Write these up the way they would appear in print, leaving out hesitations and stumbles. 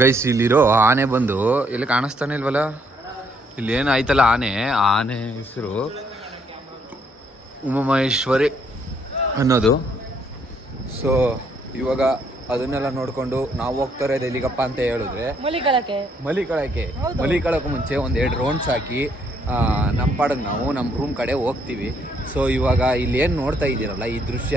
Guys ಇಲ್ಲಿರೋ ಆನೆ ಬಂದು ಇಲ್ಲಿ ಕಾಣಿಸ್ತಾನೆ ಇಲ್ವಲ್ಲ, ಇಲ್ಲಿ ಏನು ಆಯ್ತಲ್ಲ ಆನೆ ಹೆಸರು ಉಮಾಮಹೇಶ್ವರಿ ಅನ್ನೋದು. ಸೊ ಇವಾಗ ಅದನ್ನೆಲ್ಲ ನೋಡ್ಕೊಂಡು ನಾವು ಹೋಗ್ತಾರೆ ಎಲ್ಲಿಗಪ್ಪ ಅಂತ ಹೇಳಿದ್ರೆ ಮಲಿಕಳಕ್ಕೆ ಮುಂಚೆ ಒಂದೆರಡು ರೌಂಡ್ಸ್ ಹಾಕಿ ನಮ್ಮ ಪಾಡಿಗೆ ನಾವು ನಮ್ಮ ರೂಮ್ ಕಡೆ ಹೋಗ್ತೀವಿ. ಸೊ ಇವಾಗ ಇಲ್ಲಿ ಏನು ನೋಡ್ತಾ ಇದ್ದೀರಲ್ಲ ಈ ದೃಶ್ಯ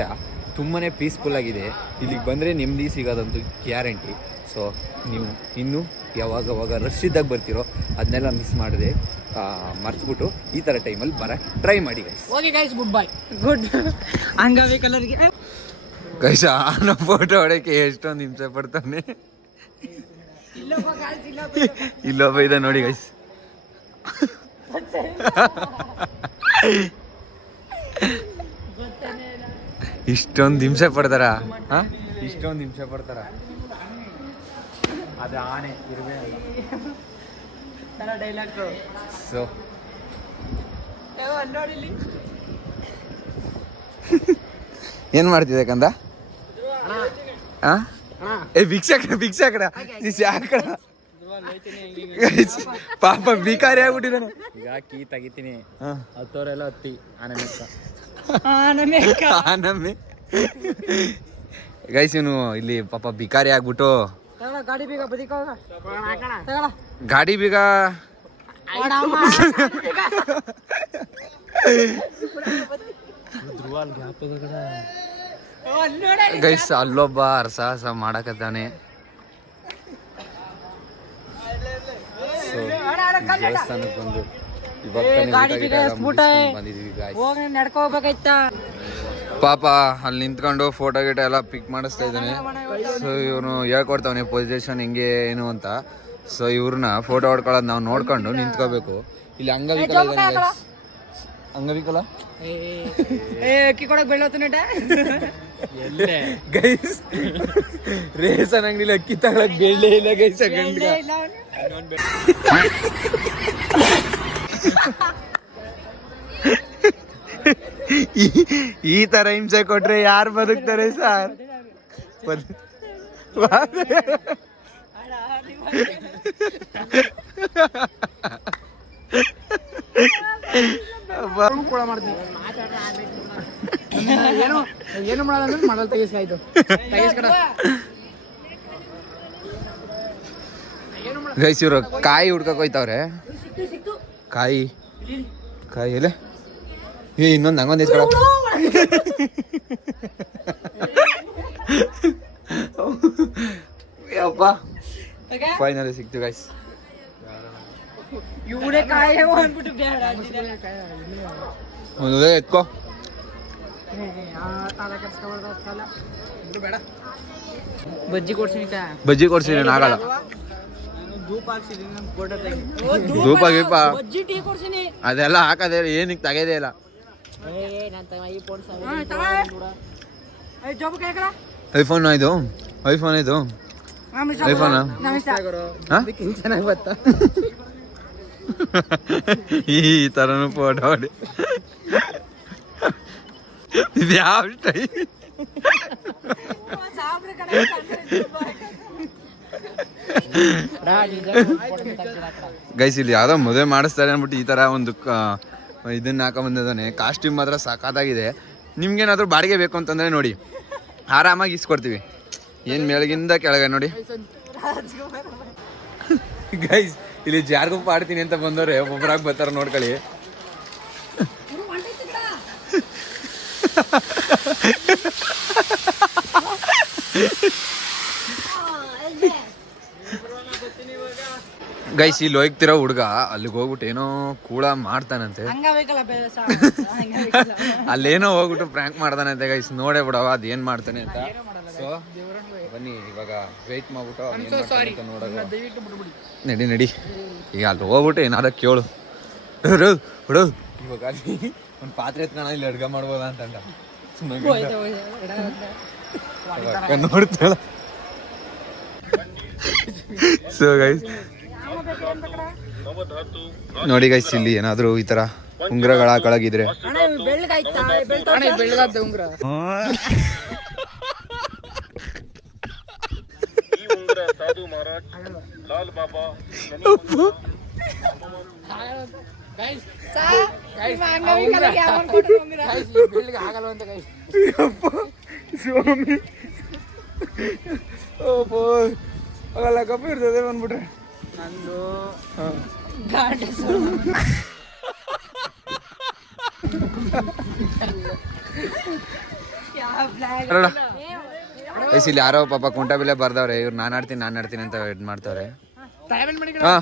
ತುಂಬಾ ಪೀಸ್ಫುಲ್ ಆಗಿದೆ. ಇಲ್ಲಿಗೆ ಬಂದರೆ ನೆಮ್ಮದಿ ಸಿಗೋದಂತೂ ಗ್ಯಾರಂಟಿ. ಸೊ ನೀವು ಇನ್ನೂ ಯಾವಾಗ ರಶ್ ಇದ್ದಾಗ ಬರ್ತಿರೋ ಅದನ್ನೆಲ್ಲ ಮಿಸ್ ಮಾಡಿದೆ ಮರ್ತ್ಬಿಟ್ಟು ಈ ಥರ ಟೈಮಲ್ಲಿ ಬರೋಕ್ಕೆ ಟ್ರೈ ಮಾಡಿ guys. Okay guys, good bye. Good ಹಂಗಾವೆ ಕಲರ್ಗೆ ಗೈಸ್ ಆನ ಫೋಟೋ ಹೊಡೋಕ್ಕೆ ಎಷ್ಟೊಂದು ಹಿಂಸೆ ಪಡ್ತಾನೆ. ಇಲ್ಲೊಬ್ಬ ಇದೆ ನೋಡಿ ಗೈಸ್. ಇಷ್ಟೊಂದು ಹಿಂಸೆ ಪಡ್ತಾರ, ಇಷ್ಟೊಂದು ಹಿಂಸೆ ಪಡ್ತಾರ. ಅದು ಆನೆ ಇರುವೆ. ಸೊ ಏನ್ ಮಾಡ್ತಿದ್ದೆ ಕಂದ? ಭಿಕ್ಷಾಕಡ ಪಾಪ ಬಿಕಾರಿ ಆಗ್ಬಿಟ್ಟಿದ್ದಾನೆ. ಈಗ ಕೀ ತೆಗಿತೀನಿ, ಹತ್ತೋರೆಲ್ಲ ಹತ್ತಿ ಆನಮೆ ಗೈಸ್. ಇವನು ಇಲ್ಲಿ ಪಾಪ ಬಿಕಾರಿ ಆಗ್ಬಿಟ್ಟು ಗಾಡಿ ಬೀಗ ಗೈಸ್ ಅಲ್ಲೊಬ್ಬ ಅರಸಾಹಸ ಮಾಡಕತ್ತಾನೆ. ದೇವಸ್ಥಾನಕ್ಕೆ ಬಂದು ಪಾಪ ಅಲ್ಲಿ ನಿಂತ್ಕೊಂಡು ಫೋಟೋ ಗಿಟ ಎಲ್ಲ ಪಿಕ್ ಮಾಡಿಸ್ತಾ ಇದ್ದಾನೆ. ಸೊ ಇವನು ಹೇಳ್ಕೊಡ್ತಾವನೆ ಪೊಸಿಷನ್ ಹೆಂಗೆ ಏನು ಅಂತ. ಸೊ ಇವ್ರನ್ನ ಫೋಟೋ ಹೊಡ್ಕೊಳ್ಳೋದು ನಾವು ನೋಡ್ಕೊಂಡು ನಿಂತ್ಕೋಬೇಕು. ಇಲ್ಲಿ ಅಂಗವಿಕಲ ಗೈಸ್, ರೇಸನ್ ಅಂಗಡಿಲಿ ಅಕ್ಕಿ ತಗೊಳಕ್ ಬೆಳ್ಳೆ ಇಲ್ಲ ಗೈಸ್. ಈ ತರ ಹಿಂಸೆ ಕೊಟ್ರೆ ಯಾರು ಬದುಕ್ತಾರೆ ಸರ್? ಏನು ಮಾಡಲ್ಲ ಮಾಡಲ್ ತೆಗಿಸ್ಕಾಯ್ತು. ಗೈಸ್ ಇವ್ರು ಕಾಯಿ ಹುಡ್ಕಕ್ ಹೋಯ್ತವ್ರೆ. ಕಾಯಿ ಎಲ್ಲ ಇನ್ನೊಂದು ಹಂಗೊಂದು ಇಸ್ಕೊಳ. ಯಪ್ಪ ಫೈನಲಿ ಸಿಕ್ತು ಗೈಸ್. ಎತ್ಕೋ ಬಜ್ಜಿ ಕೊಡ್ಸಿನಿ ಆಗಲ್ಲ. ಧೂಪ ಗೀಪ ಅದೆಲ್ಲ ಹಾಕದೇ ಏನಕ್ಕೆ ತೆಗೆದೇ ಇಲ್ಲ. ಐಫೋನ್ ಇದು ಐಫೋನ್ ಚೆನ್ನಾಗಿ ಬತ್ತ ಈ ತರನು ಫೋಟೋ ಹೊಡಿ. ಇದ್ಯಾವ ಗೈಸ್ ಇಲ್ಲಿ ಯಾವ್ದೋ ಮದುವೆ ಮಾಡಿಸ್ತಾರೆ ಅಂದ್ಬಿಟ್ಟು ಈ ತರ ಒಂದು ಇದನ್ನ ಹಾಕೊಂಬಂದಿದ್ದಾನೆ. ಕಾಸ್ಟ್ಯೂಮ್ ಮಾತ್ರ ಸಾಕಾಗಿದೆ. ನಿಮ್ಗೇನಾದ್ರೂ ಬಾಡಿಗೆ ಬೇಕು ಅಂತಂದ್ರೆ ನೋಡಿ ಆರಾಮಾಗಿ ಇಸ್ಕೊಡ್ತೀವಿ. ಏನ್ ಮೇಳಗಿಂದ ಕೆಳಗೆ ನೋಡಿ ಗೈಸ್. ಇಲ್ಲಿ ಜಾರ್ಗುಪ್ಪ ಆಡ್ತೀನಿ ಅಂತ ಬಂದವ್ರೆ ಒಬ್ಬೊಬ್ಬರಾಗಿ ಬರ್ತಾರ ನೋಡ್ಕೊಳ್ಳಿ. ಗೈಸ್ ಇಲ್ಲಿ ಹೋಗ್ತಿರೋ ಹುಡ್ಗ ಅಲ್ಲಿಗೆ ಹೋಗ್ಬಿಟ್ಟು ಏನೋ ಕೂಳ ಮಾಡ್ತಾನಂತೆ. ಅಲ್ಲೇನೋ ಹೋಗ್ಬಿಟ್ಟು ಪ್ರ್ಯಾಂಕ್ ಮಾಡ್ತಾನಂತೆ ಗೈಸ್. ನೋಡೇ ಬಿಡವ ಅದ್ ಏನ್ ಮಾಡ್ತಾನೆ ಅಂತ. ಸೊ ಬನ್ನಿ ಇವಾಗ ವೆಯ್ಟ್ ಮಾಡ್ಬಿಟ್ಟು ನೋಡೋದು. ನಡಿ ಈಗ ಅಲ್ಲಿ ಹೋಗ್ಬಿಟ್ಟು ಏನಾರ ಕೇಳು ಹುಡು ಇವಾಗ ಒಂದು ಪಾತ್ರೆ ಎತ್ಕೋಣ ಇಲ್ಲಿ ಅಡ್ಗೆ ಮಾಡ್ಬೋದ ಅಂತಂದ ನೋಡ್ತಾಳ. ಸೊ ಗೈಸ್ ನೋಡಿ ಗೈಸ್ ಇಲ್ಲಿ ಏನಾದ್ರು ಈ ತರ ಉಂಗ್ರಗಳ ಹಾಕೊಳಗಿದ್ರೆ ಆಗಲ್ಲ ಅಂತ ಗೈಸ್. ಸ್ವಾಮಿ ಓಪೋ ಆಗಲ್ಲ ಕಪ್ಪು ಇರ್ತದೆ ಬಂದ್ಬಿಟ್ರೆ ನಂದು ಇಲ್ಲಿ ಯಾರೋ ಪಾಪ ಕುಂಟ ಬಿಲೆ ಬರ್ದವ್ರೆ ಇವ್ರು ನಾನು ಆಡ್ತೀನಿ ಅಂತ ಇದು ಮಾಡ್ತಾವ್ರೆ. ಹಾ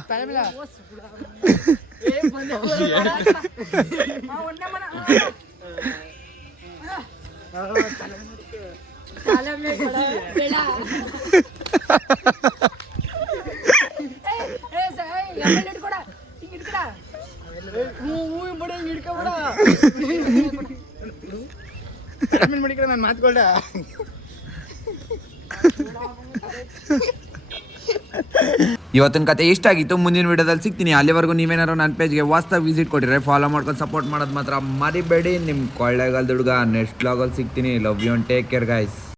ನಾನು ಮಾತ್ಕೊಳ್ಡ. ಇವತ್ತಿನ ಕತೆ ಇಷ್ಟ ಆಗಿತ್ತು. ಮುಂದಿನ ವಿಡಿಯೋದಲ್ಲಿ ಸಿಗ್ತೀನಿ. ಅಲ್ಲಿವರೆಗೂ ನೀವೇನಾದ್ರು ನನ್ನ ಪೇಜ್ಗೆ ವಾಸ್ತವ ವಿಸಿಟ್ ಕೊಟ್ಟಿದ್ರೆ ಫಾಲೋ ಮಾಡ್ಕೊಂಡು ಸಪೋರ್ಟ್ ಮಾಡೋದು ಮಾತ್ರ ಮರಿಬೇಡಿ. ನಿಮ್ಮ ಕೊಳ್ಳೇಗಾಲದ ಹುಡುಗ ನೆಕ್ಸ್ಟ್ ವ್ಲಾಗಲ್ಲಿ ಸಿಗ್ತೀನಿ. Love you and take care guys.